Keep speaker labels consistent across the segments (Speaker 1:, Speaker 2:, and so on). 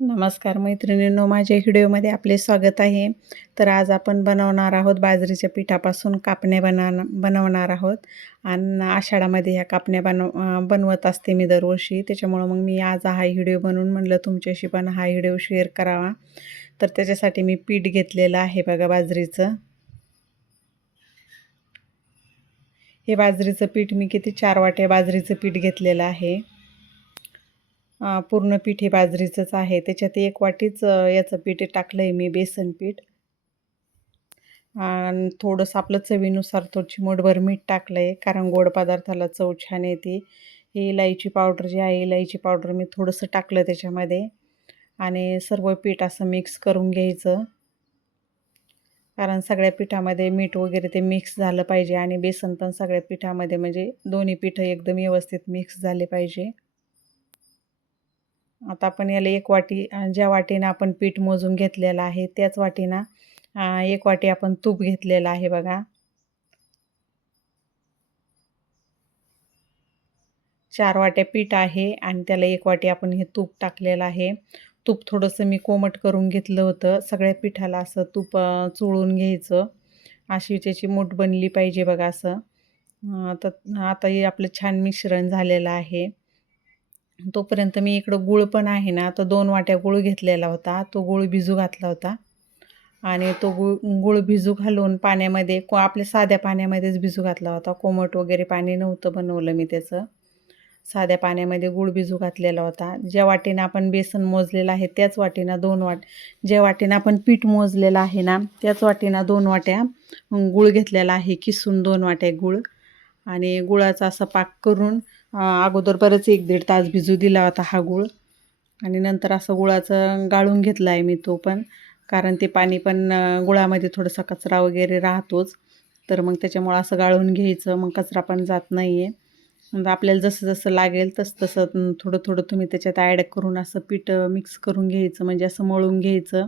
Speaker 1: नमस्कार मैत्रिणींनो माझ्या व्हिडिओमध्ये आपले स्वागत आहे. तर आज आपण बनवणार आहोत बाजरीच्या पिठापासून कापणे बना बनवणार आहोत. आणि आषाढामध्ये ह्या कापण्या बनव बनवत असते मी दरवर्षी. त्याच्यामुळं मग मी आज हा व्हिडिओ बनवून म्हणलं तुमच्याशी पण हा व्हिडिओ शेअर करावा. तर त्याच्यासाठी मी पीठ घेतलेलं आहे बघा बाजरीचं. हे बाजरीचं पीठ मी किती चार वाट्या बाजरीचं पीठ घेतलेलं आहे. पूर्ण पीठ हे बाजरीचंच आहे. त्याच्यात एक वाटीच याचं पीठ टाकलं आहे मी बेसन पीठ. आणि थोडंसं आपलं चवीनुसार तो चिमूटभर मीठ टाकलं आहे कारण गोड पदार्थाला चव छान येते. ही इलायची पावडर जी आहे इलायची पावडर मी थोडंसं टाकलं त्याच्यामध्ये. आणि सर्व पीठ असं मिक्स करून घ्यायचं. कारण सगळ्या पिठामध्ये मीठ वगैरे ते मिक्स झालं पाहिजे आणि बेसन पण सगळ्या पिठामध्ये म्हणजे दोन्ही पिठं एकदम व्यवस्थित मिक्स झाले पाहिजे. आता आपण याला एक वाटी ज्या वाटीनं आपण पीठ मोजून घेतलेलं आहे त्याच वाटीनं एक वाटी आपण तूप घेतलेलं आहे बघा. चार वाट्या पीठ आहे आणि त्याला एक वाटी आपण हे तूप टाकलेलं आहे. तूप थोडंसं मी कोमट करून घेतलं होतं. सगळ्या पिठाला असं तूप चोळून घ्यायचं. अशी त्याची मूठ बनली पाहिजे बघा असं. तर आता हे आपलं छान मिश्रण झालेलं आहे. तोपर्यंत मी इकडं गुळ पण आहे ना तो दोन वाट्या गुळ घेतलेला होता. तो गुळ भिजू घातला होता. आणि तो गुळ गुळ भिजू घालून पाण्यामध्ये को आपल्या साध्या पाण्यामध्येच भिजू घातला होता. कोमट वगैरे पाणी नव्हतं बनवलं मी त्याचं. साध्या पाण्यामध्ये गुळ भिजू घातलेला होता. ज्या वाटेनं आपण बेसन मोजलेलं आहे त्याच वाटीनं दोन वाट ज्या वाटेनं आपण पीठ मोजलेलं आहे ना त्याच वाटीनं दोन वाट्या गुळ घेतलेला आहे. किसून दोन वाट्या गुळ. आणि गुळाचा असा पाक करून अगोदर बरंच एक दीड तास भिजू दिला होता हा गूळ. आणि नंतर असं गुळाचं गाळून घेतला आहे मी तो पण. कारण ते पाणी पण गुळामध्ये थोडासा कचरा वगैरे राहतोच. तर मग त्याच्यामुळं असं गाळून घ्यायचं मग कचरा पण जात नाही आहे मग आपल्याला जसं जसं लागेल तसं तसं थोडं थोडं तुम्ही त्याच्यात ॲड करून असं पीठ मिक्स करून घ्यायचं. म्हणजे असं मळून घ्यायचं.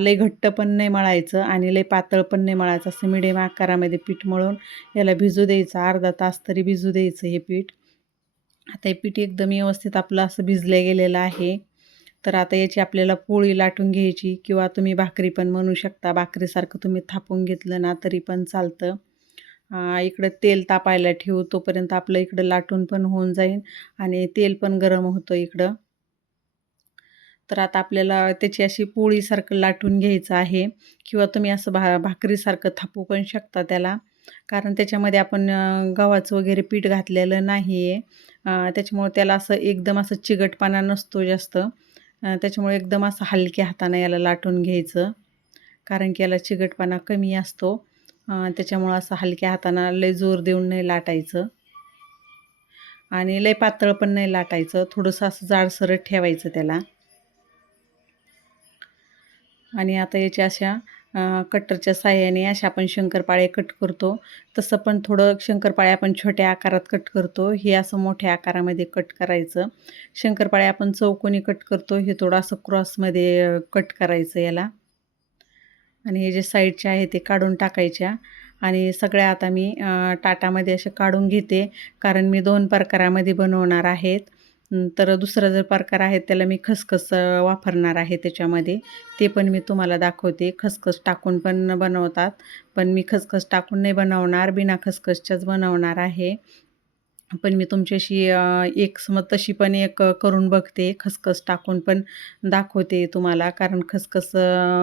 Speaker 1: लय घट्ट पण नाही मळायचं आणि लय पातळ पण नाही मळायचं. असं मिडियम आकारामध्ये पीठ मळून याला भिजू द्यायचं. अर्धा तास तरी भिजू द्यायचं हे पीठ. आता हे पीठ एकदम व्यवस्थित आपलं असं भिजलं गेलेलं आहे. तर आता याची आपल्याला पोळी लाटून घ्यायची किंवा तुम्ही भाकरी पण म्हणू शकता. भाकरीसारखं तुम्ही थापून घेतलं ना तरी पण चालतं. इकडं तेल तापायला ठेवू तोपर्यंत आपलं इकडं लाटून पण होऊन जाईल आणि तेल पण गरम होतं इकडं. तर आता आपल्याला त्याची अशी पोळीसारखं लाटून घ्यायचं आहे किंवा तुम्ही असं भा भाकरीसारखं थापू पण शकता त्याला. कारण त्याच्यामध्ये आपण गव्हाचं वगैरे पीठ घातलेलं नाही आहे त्याच्यामुळे त्याला असं एकदम असं चिगटपणा नसतो जास्त. त्याच्यामुळे एकदम असं हलक्या हातानं याला लाटून घ्यायचं. कारण की याला चिगटपणा कमी असतो. त्याच्यामुळं असं हलक्या हातानं लय जोर देऊन नाही लाटायचं. आणि लय पातळ पण नाही लाटायचं. थोडंसं असं जाडसरट ठेवायचं त्याला. आणि आता याच्या अशा कटरच्या साह्याने अशा आपण शंकरपाळे कट करतो. तसं पण थोडं शंकरपाळे आपण छोट्या आकारात कट करतो. हे असं मोठ्या आकारामध्ये कट करायचं. शंकरपाळे आपण चौकोनी कट करतो. हे थोडं असं क्रॉसमध्ये कट करायचं याला. आणि हे जे साईडचे आहे ते काढून टाकायच्या. आणि सगळ्या आता मी टाटामध्ये असे काढून घेते. कारण मी दोन प्रकारामध्ये बनवणार आहेत. तर दुसरा जर प्रकार आहे त्याला मी खसखस वापरणार आहे त्याच्यामध्ये. ते पण मी तुम्हाला दाखवते. खसखस टाकून पण बनवतात. पण मी खसखस टाकून नाही बनवणार. बिना खसखसच्याच बनवणार आहे. पण मी तुमच्याशी एक समज तशी पण एक करून बघते. खसखस टाकून पण दाखवते तुम्हाला. कारण खसखस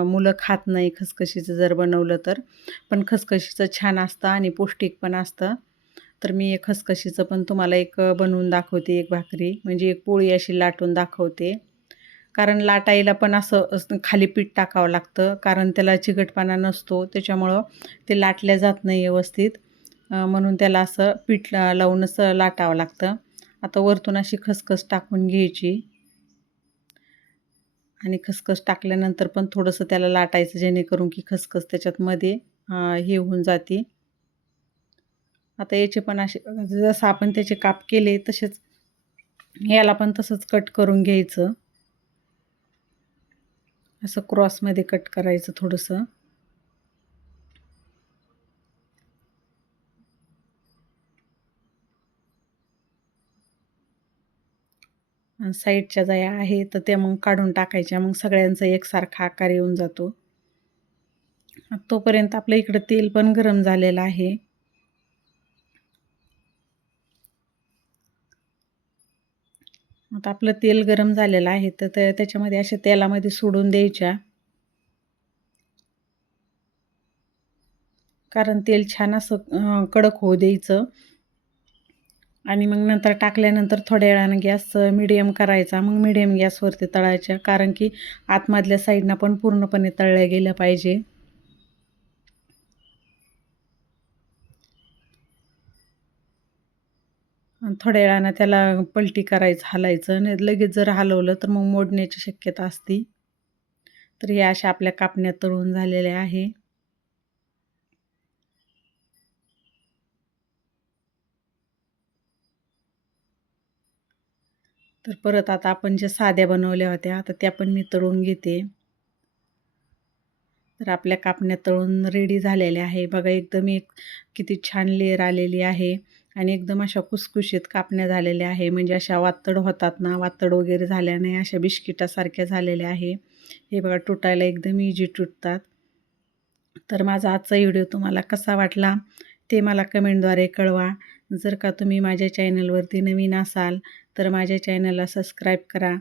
Speaker 1: मुलं खात नाही खसखशीचं जर बनवलं तर. पण खसखशीचं छान असतं आणि पौष्टिक पण असतं. तर मी एक खसखशीचं पण तुम्हाला एक बनवून दाखवते एक भाकरी. म्हणजे एक पोळी अशी लाटून दाखवते. कारण लाटायला पण असं खाली पीठ टाकावं लागतं. कारण त्याला चिकटपणा नसतो. त्याच्यामुळं ते लाटल्या जात नाही व्यवस्थित. म्हणून त्याला असं पीठ लावूनच लाटावं लागतं. आता वरतून अशी खसखस टाकून घ्यायची. आणि खसखस टाकल्यानंतर पण थोडंसं त्याला लाटायचं जेणेकरून की खसखस त्याच्यात मध्ये हे होऊन जाते. आता याचे पण असे जसं आपण त्याचे काप केले तसेच याला पण तसंच कट करून घ्यायचं. असं क्रॉसमध्ये कट करायचं थोडंसं. आणि साईडच्या जाया आहे तर त्या मग काढून टाकायच्या. मग सगळ्यांचा एकसारखा आकार येऊन जातो. तोपर्यंत आपलं इकडं तेल पण गरम झालेलं आहे. आता आपलं तेल गरम झालेलं आहे तर त्याच्यामध्ये अशा तेलामध्ये सोडून द्यायच्या. कारण तेल छान असं कडक होऊ द्यायचं. आणि मग नंतर टाकल्यानंतर थोड्या वेळानं गॅस मिडियम करायचा. मग मिडियम गॅसवरती तळायच्या. कारण की आतमधल्या साईडनं पण पूर्णपणे तळल्या गेलं पाहिजे. थोड्या वेळानं त्याला पलटी करायचं हलायचं आणि लगेच जर हलवलं तर मग मोडण्याची शक्यता असते. तर या अशा आपल्या कापण्या तळून झालेल्या आहे. तर परत आता आपण ज्या साध्या बनवल्या होत्या आता त्या पण मी तळून घेते. तर आपल्या कापण्या तळून रेडी झालेल्या आहे. बघा एकदम एक किती छान लेअर आलेली आहे. आणि एकदम अशा कुसकुशीत कापण्या झालेल्या आहे. म्हणजे अशा वातड होतात ना वातड वगैरे झाल्या नाही अशा बिस्किटासारख्या झालेल्या आहे. हे बघा तुटायला एकदम इजी तुटतात. तर माझा आजचा व्हिडिओ तुम्हाला कसा वाटला ते मला कमेंटद्वारे कळवा. जर का तुम्ही माझ्या चॅनलवरती नवीन असाल तर माझ्या चॅनलला सबस्क्राईब करा.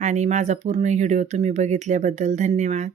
Speaker 1: आणि माझा पूर्ण व्हिडिओ तुम्ही बघितल्याबद्दल धन्यवाद.